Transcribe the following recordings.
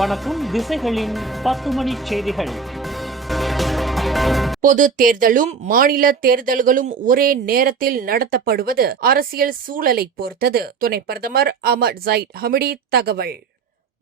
வணக்கம். திசைகளின் 10 மணி செய்திகள். பொது தேர்தலும் மாநில தேர்தல்களும் ஒரே நேரத்தில் நடத்தப்படுவது அரசியல் சூழலை பொறுத்தது. துணை பிரதமர் அஹ்மத் ஜைட் ஹமிடி தகவல்.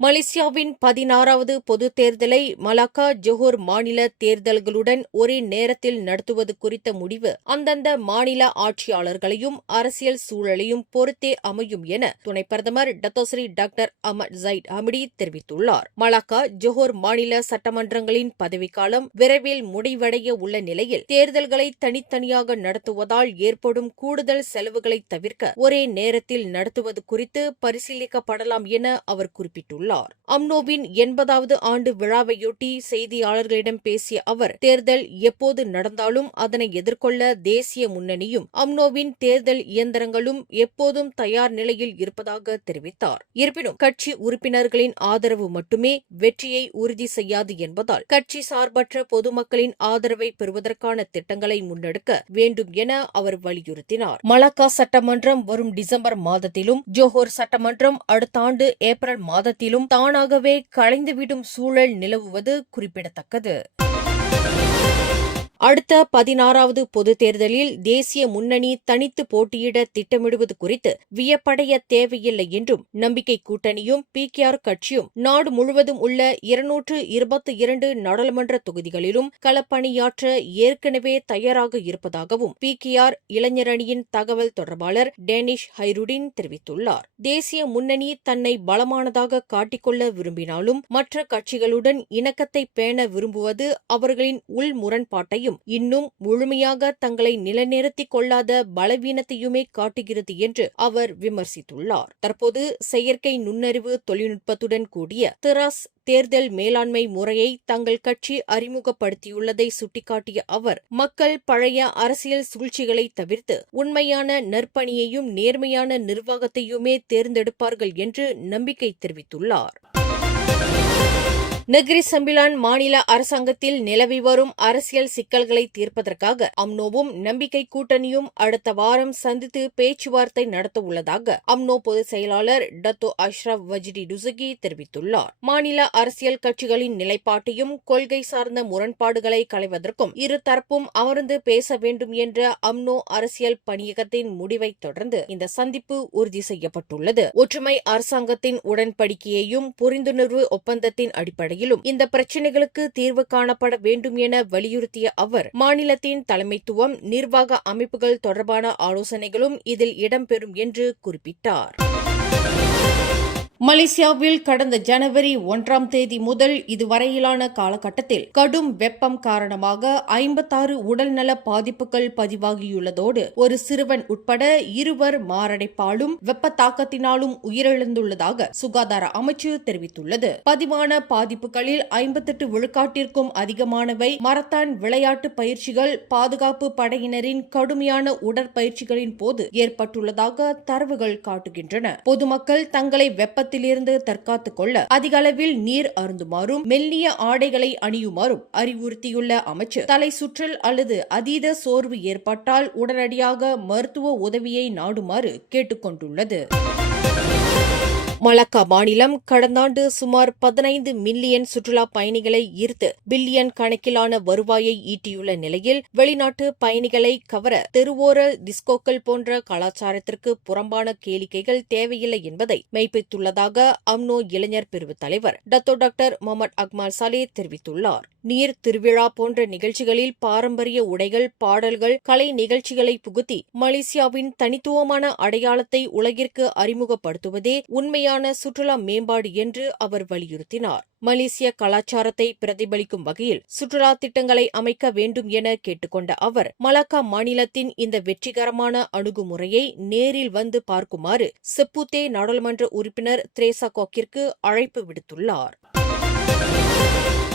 மலேசியாவின் 16வது பொதுத் தேர்தலை மலாக்கா, ஜொஹோர் மாநில தேர்தல்களுடன் ஒரே நேரத்தில் நடத்துவது குறித்த முடிவு அந்தந்த மாநில ஆட்சியாளர்களையும் அரசியல் சூழலையும் பொறுத்தே அமையும் என துணை பிரதமர் Datuk Seri doctor Ahmad Zahid Hamidi தெரிவித்துள்ளார். மலாக்கா, ஜொஹோர் மாநில சட்டமன்றங்களின் பதவிக்காலம் விரைவில் முடிவடைய உள்ள நிலையில் தேர்தல்களை தனித்தனியாக நடத்துவதால் ஏற்படும் கூடுதல் செலவுகளை தவிர்க்க ஒரே நேரத்தில் நடத்துவது குறித்து பரிசீலிக்கப்படலாம் என அவர் குறிப்பிட்டுள்ளார். அம்னோவின் 80வது ஆண்டு விழாவையொட்டி செய்தியாளர்களிடம் பேசிய அவர், தேர்தல் எப்போது நடந்தாலும் அதனை எதிர்கொள்ள தேசிய முன்னணியும் அம்னோவின் தேர்தல் இயந்திரங்களும் எப்போதும் தயார் நிலையில் இருப்பதாக தெரிவித்தார். இருப்பினும் கட்சி உறுப்பினர்களின் ஆதரவு மட்டுமே வெற்றியை உறுதி செய்யாது என்பதால் கட்சி சார்பற்ற பொதுமக்களின் ஆதரவை பெறுவதற்கான திட்டங்களை முன்னெடுக்க வேண்டும் என அவர் வலியுறுத்தினார். மலாக்கா சட்டமன்றம் வரும் டிசம்பர் மாதத்திலும், ஜொஹோர் சட்டமன்றம் அடுத்த ஆண்டு ஏப்ரல் மாதத்திலும் தானாகவே கலைந்துவிடும் சூழல் நிலவுவது குறிப்பிடத்தக்கது. அடுத்த 16வது பொதுத் தேர்தலில் தேசிய முன்னணி தனித்து போட்டியிட திட்டமிடுவது குறித்து வியப்படைய தேவையில்லை என்றும், நம்பிக்கை கூட்டணியும் பிகேஆர் கட்சியும் நாடு முழுவதும் உள்ள 222 நாடாளுமன்ற தொகுதிகளிலும் களப்பணியாற்ற ஏற்கனவே தயாராக இருப்பதாகவும் பிகேஆர் இளைஞர் அணியின் தகவல் தொடர்பாளர் டேனிஷ் ஹைருடின் தெரிவித்துள்ளார். தேசிய முன்னணி தன்னை பலமானதாக காட்டிக்கொள்ள விரும்பினாலும் மற்ற கட்சிகளுடன் இணக்கத்தை பேண விரும்புவது அவர்களின் உள் முரண்பாட்டையும் இன்னும் முழுமையாக தங்களை நிலைநிறுத்திக் கொள்ளாத பலவீனத்தையுமே காட்டுகிறது என்று அவர் விமர்சித்துள்ளார். தற்போது செயற்கை நுண்ணறிவு தொழில்நுட்பத்துடன் கூடிய திராஸ் தேர்தல் மேலாண்மை முறையை தங்கள் கட்சி அறிமுகப்படுத்தியுள்ளதை சுட்டிக்காட்டிய அவர், மக்கள் பழைய அரசியல் சூழ்ச்சிகளை தவிர்த்து உண்மையான நற்பணியையும் நேர்மையான நிர்வாகத்தையுமே தேர்ந்தெடுப்பார்கள் என்று நம்பிக்கை தெரிவித்துள்ளார். நெகிரி சம்பிலான் மாநில அரசாங்கத்தில் நிலவி வரும் அரசியல் சிக்கல்களை தீர்ப்பதற்காக அம்னோவும் நம்பிக்கை கூட்டணியும் அடுத்த வாரம் சந்தித்து பேச்சுவார்த்தை நடத்த உள்ளதாக அம்னோ பொதுச் செயலாளர் டத்தோ அஷ்ரப் வஜ்டி டுசுகி தெரிவித்துள்ளார். மாநில அரசியல் கட்சிகளின் நிலைப்பாட்டையும் கொள்கை சார்ந்த முரண்பாடுகளை களைவதற்கும் இரு தரப்பும் அமர்ந்து பேச வேண்டும் என்ற அம்னோ அரசியல் பணியகத்தின் முடிவை தொடர்ந்து இந்த சந்திப்பு உறுதி செய்யப்பட்டுள்ளது. ஒற்றுமை அரசாங்கத்தின் உடன்படிக்கையையும் புரிந்துணர்வு ஒப்பந்தத்தின் அடிப்படையில் இந்த பிரச்சினைகளுக்கு தீர்வு காணப்பட வேண்டும் என வலியுறுத்திய அவர், மாநிலத்தின் தலைமைத்துவம், நிர்வாக அமைப்புகள் தொடர்பான ஆலோசனைகளும் இதில் இடம்பெறும் என்று குறிப்பிட்டார். மலேசியாவில் கடந்த ஜனவரி 1ஆம் தேதி முதல் இதுவரையிலான காலகட்டத்தில் கடும் வெப்பம் காரணமாக 56 உடல்நல பாதிப்புகள் பதிவாகியுள்ளதோடு ஒரு சிறுவன் உட்பட 2 மாரடைப்பாலும் வெப்ப தாக்கத்தினாலும் உயிரிழந்துள்ளதாக சுகாதார அமைச்சு தெரிவித்துள்ளது. பதிவான பாதிப்புகளில் 58 விழுக்காட்டிற்கும் அதிகமானவை மரத்தான் விளையாட்டு பயிற்சிகள், பாதுகாப்பு படையினரின் கடுமையான உடற்பயிற்சிகளின் போது ஏற்பட்டுள்ளதாக தரவுகள் காட்டுகின்றன. பொதுமக்கள் தங்களை வெப்ப இருந்து தற்காத்துக் கொள்ள அதிக அளவில் நீர் அருந்துமாறும் மெல்லிய ஆடைகளை அணியுமாறும் அறிவுறுத்தியுள்ள அமைச்சர், தலை சுற்றல் அல்லது அதீத சோர்வு ஏற்பட்டால் உடனடியாக மருத்துவ உதவியை நாடுமாறு கேட்டுக் கொண்டுள்ளது. மலாக்கா மாநிலம் கடந்த ஆண்டு சுமார் 15 மில்லியன் சுற்றுலா பயணிகளை ஈர்த்து பில்லியன் கணக்கிலான வருவாயை ஈட்டியுள்ள நிலையில் வெளிநாட்டு பயணிகளை கவர தெருவோர டிஸ்கோக்கள் போன்ற கலாச்சாரத்திற்கு புறம்பான கேளிக்கைகள் தேவையில்லை என்பதை மெய்ப்பித்துள்ளதாக அம்னோ இளைஞர் பிரிவு தலைவர் டத்தோ டாக்டர் முகமது அக்மால் சாலே தெரிவித்துள்ளார். நீர் திருவிழா போன்ற நிகழ்ச்சிகளில் பாரம்பரிய உடைகள், பாடல்கள், கலை நிகழ்ச்சிகளை புகுத்தி மலேசியாவின் தனித்துவமான அடையாளத்தை உலகிற்கு அறிமுகப்படுத்துவதே உண்மையான சுற்றுலா மேம்பாடு என்று அவர் வலியுறுத்தினார். மலேசிய கலாச்சாரத்தை பிரதிபலிக்கும் வகையில் சுற்றுலா திட்டங்களை அமைக்க வேண்டும் என கேட்டுக்கொண்ட அவர், மலாக்கா மாநிலத்தின் இந்த வெற்றிகரமான அணுகுமுறையை நேரில் வந்து பார்க்குமாறு செப்புத்தே நாடாளுமன்ற உறுப்பினர் திரேசா காக்கிற்கு அழைப்பு விடுத்துள்ளார்.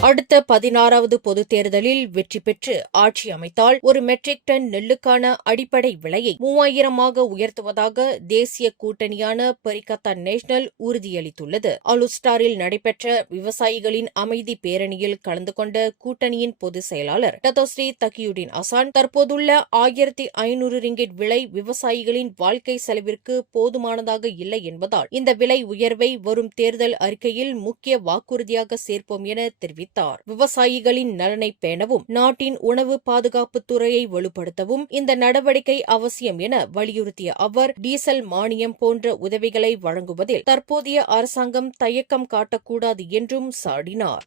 அடுத்த 16வது பொதுத் தேர்தலில் வெற்றி பெற்று ஆட்சி அமைத்தால் 1 மெட்ரிக் டன் நெல்லுக்கான அடிப்படை விலையை 3000ஆக உயர்த்துவதாக தேசிய கூட்டணியான பரிகத்தா நேஷனல் உறுதியளித்துள்ளது. அலுஸ்டாரில் நடைபெற்ற விவசாயிகளின் அமைதி பேரணியில் கலந்து கொண்ட கூட்டணியின் பொதுச் செயலாளர் டத்தோஸ்ரீ தகியுடின் அசான், தற்போதுள்ள 1500 ரிங்கிட் விலை விவசாயிகளின் வாழ்க்கை செலவிற்கு போதுமானதாக இல்லை என்பதால் இந்த விலை உயர்வை வரும் தேர்தல் அறிக்கையில் முக்கிய வாக்குறுதியாக சேர்ப்போம் என தெரிவித்தார். விவசாயிகளின் நலனை பேணவும் நாட்டின் உணவு பாதுகாப்பு துறையை வலுப்படுத்தவும் இந்த நடவடிக்கை அவசியம் என வலியுறுத்திய அவர், டீசல் மானியம் போன்ற உதவிகளை வழங்குவதில் தற்போதைய அரசாங்கம் தயக்கம் காட்டக்கூடாது என்றும் சாடினார்.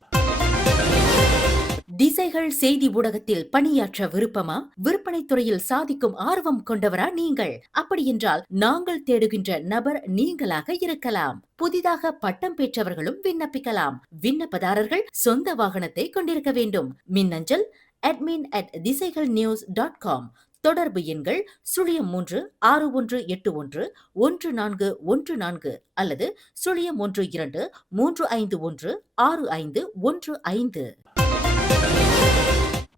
திசைகள் செய்தி ஊடகத்தில் பணியாற்ற விருப்பமா? விற்பனைத் துறையில் சாதிக்கும் ஆர்வம் கொண்டவரா நீங்கள்? அப்படியென்றால் நாங்கள் தேடுகின்ற நபர் நீங்களாக இருக்கலாம். புதிதாக பட்டம் பெற்றவர்களும் விண்ணப்பிக்கலாம். விண்ணப்பதாரர்கள் சொந்த வாகனத்தை கொண்டிருக்க வேண்டும். மின்னஞ்சல் admin@திசைகள்news.com. தொடர்பு எண்கள் 0361811414 அல்லது 0123516515.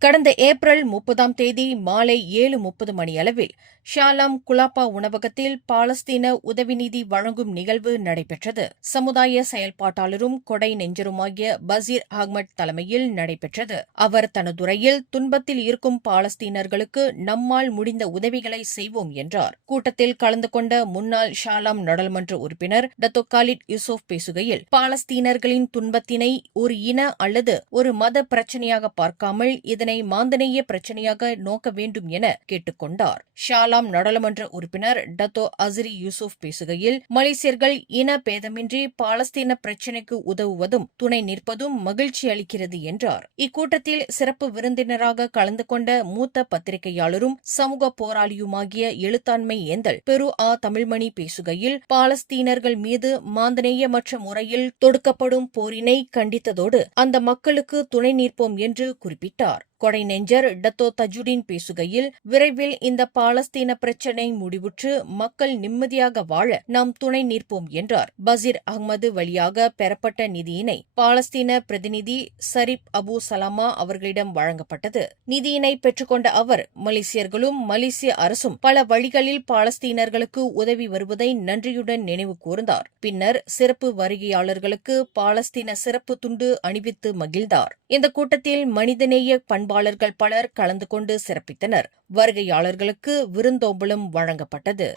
கடந்த ஏப்ரல் 30ஆம் தேதி மாலை 7:30 மணியளவில் ஷாலாம் குலாப்பா உணவகத்தில் பாலஸ்தீன உதவி நிதி வழங்கும் நிகழ்வு நடைபெற்றது. சமுதாய செயல்பாட்டாளரும் கொடை நெஞ்சருமாகிய பசீர் அஹ்மத் தலைமையில் நடைபெற்றது. அவர் தனதுரையில் துன்பத்தில் இருக்கும் பாலஸ்தீனர்களுக்கு நம்மால் முடிந்த உதவிகளை செய்வோம் என்றார். கூட்டத்தில் கலந்து கொண்ட முன்னாள் ஷாலாம் நாடாளுமன்ற உறுப்பினர் டத்தோ காலித் யூசுப் பேசுகையில், பாலஸ்தீனர்களின் துன்பத்தினை ஒரு இன அல்லது ஒரு மத பிரச்சனையாக பார்க்காமல் இதனை மாந்தநேய பிரச்சனையாக நோக்க வேண்டும் என கேட்டுக் கொண்டார். ஷாலாம் நாடாளுமன்ற உறுப்பினர் டத்தோ அஸ்ரி யூசுப் பேசுகையில், மலேசியர்கள் இன பேதமின்றி பாலஸ்தீன பிரச்சினைக்கு உதவுவதும் துணை நிற்பதும் மகிழ்ச்சி அளிக்கிறது என்றார். இக்கூட்டத்தில் சிறப்பு விருந்தினராக கலந்து கொண்ட மூத்த பத்திரிகையாளரும் சமூக போராளியுமாகிய எழுத்தாண்மை ஏந்தல் பெரு தமிழ்மணி பேசுகையில், பாலஸ்தீனர்கள் மீது மாந்தநேயமற்ற முறையில் தொடுக்கப்படும் போரினை கண்டித்ததோடு அந்த மக்களுக்கு துணை நிற்போம் என்று குறிப்பிட்டார். கொடை நெஞ்சர் டத்தோ தஜுடின் பேசுகையில், விரைவில் இந்த பாலஸ்தீன பிரச்சினை முடிவுற்று மக்கள் நிம்மதியாக வாழ நாம் துணை நிற்போம் என்றார். பசீர் அஹ்மது வழியாக பெறப்பட்ட நிதியினை பாலஸ்தீன பிரதிநிதி சரிப் அபு சலாமா அவர்களிடம் வழங்கப்பட்டது. நிதியினை பெற்றுக்கொண்ட அவர், மலேசியர்களும் மலேசிய அரசும் பல வழிகளில் பாலஸ்தீனர்களுக்கு உதவி வருவதை நன்றியுடன் நினைவு கூர்ந்தார். பின்னர் சிறப்பு வருகையாளர்களுக்கு பாலஸ்தீன சிறப்பு துண்டு அணிவித்து மகிழ்ந்தார். இந்த கூட்டத்தில் மனிதநேய பண்பாளர்கள் பலர் கலந்து கொண்டு சிறப்பித்தனர். வருகையாளர்களுக்கு விருந்தோம்பலும் வழங்கப்பட்டது.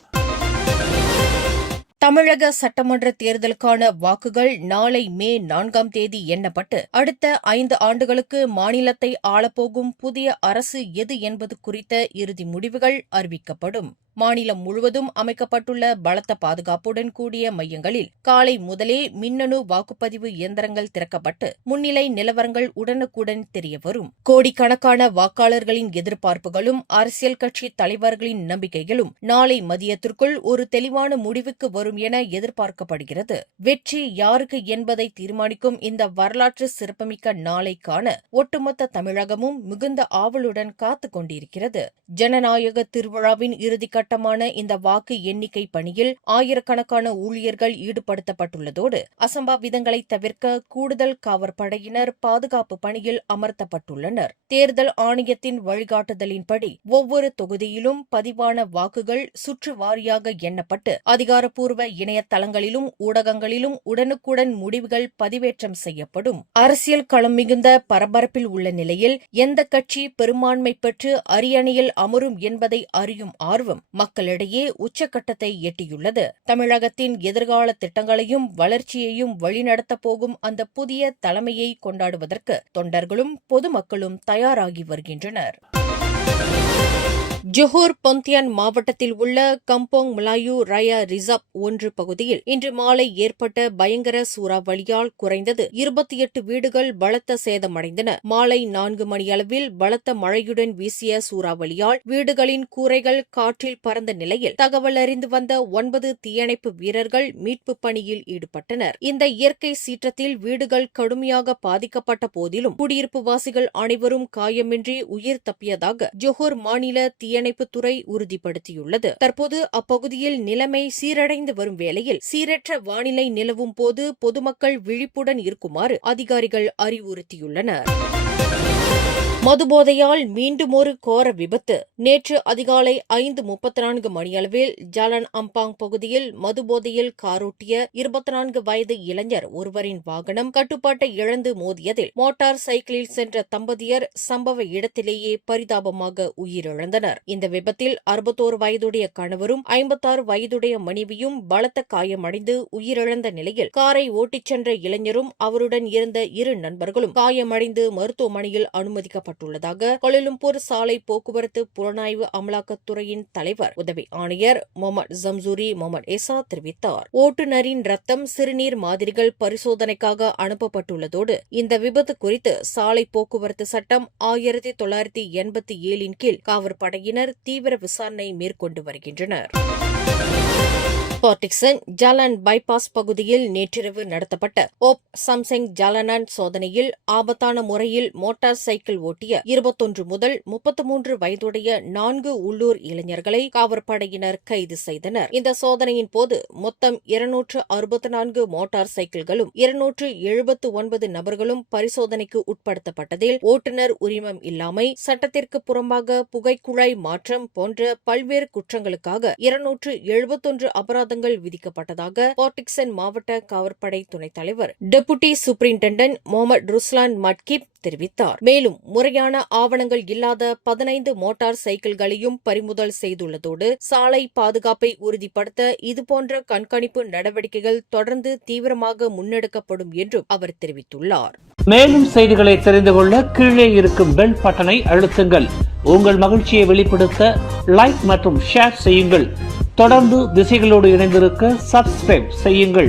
தமிழக சட்டமன்ற தேர்தலுக்கான வாக்குகள் நாளை மே 4ஆம் தேதி எண்ணப்பட்டு அடுத்த 5 ஆண்டுகளுக்கு மாநிலத்தை ஆளப்போகும் புதிய அரசு எது என்பது குறித்த இறுதி முடிவுகள் அறிவிக்கப்படும். மாநிலம் முழுவதும் அமைக்கப்பட்டுள்ள பலத்த பாதுகாப்புடன் கூடிய மையங்களில் காலை முதலே மின்னணு வாக்குப்பதிவு இயந்திரங்கள் திறக்கப்பட்டு முன்னிலை நிலவரங்கள் உடனுக்குடன் தெரியவரும். கோடிக்கணக்கான வாக்காளர்களின் எதிர்பார்ப்புகளும் அரசியல் கட்சி தலைவர்களின் நம்பிக்கைகளும் நாளை மதியத்திற்குள் ஒரு தெளிவான முடிவுக்கு வரும் என எதிர்பார்க்கப்படுகிறது. வெற்றி யாருக்கு என்பதை தீர்மானிக்கும் இந்த வரலாற்று சிறப்புமிக்க நாளை காண ஒட்டுமொத்த தமிழகமும் மிகுந்த ஆவலுடன் காத்துக் கொண்டிருக்கிறது. ஜனநாயக திருவிழாவின் இறுதிக்கட்டமான இந்த வாக்கு எண்ணிக்கை பணியில் ஆயிரக்கணக்கான ஊழியர்கள் ஈடுபடுத்தப்பட்டுள்ளதோடு அசம்பாவிதங்களை தவிர்க்க கூடுதல் காவற்படையினர் பாதுகாப்பு பணியில் அமர்த்தப்பட்டுள்ளனர். தேர்தல் ஆணையத்தின் வழிகாட்டுதலின்படி ஒவ்வொரு தொகுதியிலும் பதிவான வாக்குகள் சுற்று வாரியாக எண்ணப்பட்டு அதிகாரப்பூர்வ இணையதளங்களிலும் ஊடகங்களிலும் உடனுக்குடன் முடிவுகள் பதிவேற்றம் செய்யப்படும். அரசியல் களம் மிகுந்த பரபரப்பில் உள்ள நிலையில் எந்த கட்சி பெரும்பான்மை பெற்று அரியணையில் அமரும் என்பதை அறியும் ஆர்வம் மக்களிடையே உச்சக்கட்டத்தை எட்டியுள்ளது. தமிழகத்தின் எதிர்கால திட்டங்களையும் வளர்ச்சியையும் வழிநடத்தப் போகும் அந்த புதிய தலைமையை கொண்டாடுவதற்கு தொண்டர்களும் பொதுமக்களும் தயாராகி வருகின்றனர். ஜொஹோர் பொந்தியான் மாவட்டத்தில் உள்ள கம்போங் மலாயு ரயா ரிசர்வ் 1 பகுதியில் இன்று மாலை ஏற்பட்ட பயங்கர சூறாவளியால் குறைந்தது 28 வீடுகள் பலத்த சேதமடைந்தன. மாலை 4 மணியளவில் பலத்த மழையுடன் வீசிய சூறாவளியால் வீடுகளின் கூரைகள் காற்றில் பறந்த நிலையில் தகவல் அறிந்து வந்த 9 தீயணைப்பு வீரர்கள் மீட்பு பணியில் ஈடுபட்டனர். இந்த இயற்கை சீற்றத்தில் வீடுகள் கடுமையாக பாதிக்கப்பட்ட போதிலும் குடியிருப்புவாசிகள் அனைவரும் காயமின்றி உயிர் தப்பியதாக ஜொஹோர் மாநில தீயணைப்புத் துறை உறுதிப்படுத்தியுள்ளது. தற்போது அப்பகுதியில் நிலைமை சீரடைந்து வரும் வேளையில் சீரற்ற வானிலை நிலவும் போது பொதுமக்கள் விழிப்புடன் இருக்குமாறு அதிகாரிகள் அறிவுறுத்தியுள்ளனர். மதுபோதையால் மீண்டும் ஒரு கோர விபத்து. நேற்று அதிகாலை 5:34 மணியளவில் ஜாலன் அம்பாங் பகுதியில் மதுபோதையில் காரோட்டிய 24 வயது இளைஞர் ஒருவரின் வாகனம் கட்டுப்பாட்டை இழந்து மோதியதில் மோட்டார் சைக்கிளில் சென்ற தம்பதியர் சம்பவ இடத்திலேயே பரிதாபமாக உயிரிழந்தனர். இந்த விபத்தில் 61 வயதுடைய கணவரும் 56 வயதுடைய மனைவியும் பலத்த காயமடைந்து உயிரிழந்த நிலையில் காரை ஓட்டிச் சென்ற இளைஞரும் அவருடன் இருந்த இரு நண்பர்களும் காயமடைந்து மருத்துவமனையில் அனுமதிக்கப்பட்டனர். கோலாலம்பூர் சாலை போக்குவரத்து புலனாய்வு அமலாக்கத்துறையின் தலைவர் உதவி ஆணையர் முகமது ஜம்சூரி முகமது ஏசா தெரிவித்தார். ஓட்டுநரின் ரத்தம் சிறுநீர் மாதிரிகள் பரிசோதனைக்காக அனுப்பப்பட்டுள்ளதோடு இந்த விபத்து குறித்து சாலை போக்குவரத்து சட்டம் 1987 கீழ் காவற்படையினர் தீவிர விசாரணை மேற்கொண்டு வருகின்றனர். பார்டிக்சன் ஜாலான் பைபாஸ் பகுதியில் நேற்றிரவு நடத்தப்பட்ட ஓப் சம்செங் ஜாலனான் சோதனையில் ஆபத்தான முறையில் மோட்டார் சைக்கிள் ஓட்டிய 21 முதல் 33 வயதுடைய 4 உள்ளூர் இளைஞர்களை காவற்படையினர் கைது செய்தனர். இந்த சோதனையின் போது மொத்தம் 264 மோட்டார் சைக்கிள்களும் 279 நபர்களும் பரிசோதனைக்கு உட்படுத்தப்பட்டதில் ஓட்டுநர் உரிமம் இல்லாமை, சட்டத்திற்கு புறம்பாக புகைக்குழாய் மாற்றம் போன்ற பல்வேறு குற்றங்களுக்காக 271 அபராதங்கள் விதிக்கப்பட்டதாக பார்டிக்சன் மாவட்ட காவற்படை துணைத் தலைவர் டெபுட்டி சூப்பரிண்டென்டென்ட் முகமது ருஸ்லான் மட்கிப் தெரிவித்தார். மேலும் முறையான ஆவணங்கள் இல்லாத 15 மோட்டார் சைக்கிள்களையும் பறிமுதல் செய்துள்ளதோடு சாலை பாதுகாப்பை உறுதிப்படுத்த இதுபோன்ற கண்காணிப்பு நடவடிக்கைகள் தொடர்ந்து தீவிரமாக முன்னெடுக்கப்படும் என்றும் அவர் தெரிவித்துள்ளார். மேலும் செய்திகளை தெரிந்து கொள்ள கீழே இருக்கும் பெல் பட்டனை அழுத்துங்கள். உங்கள் மகிழ்ச்சியை வெளிப்படுத்த லைக் மற்றும் ஷேர் செய்யுங்கள். தொடர்ந்து திசைகளோடு இணைந்திருக்க சப்ஸ்கிரைப் செய்யுங்கள்.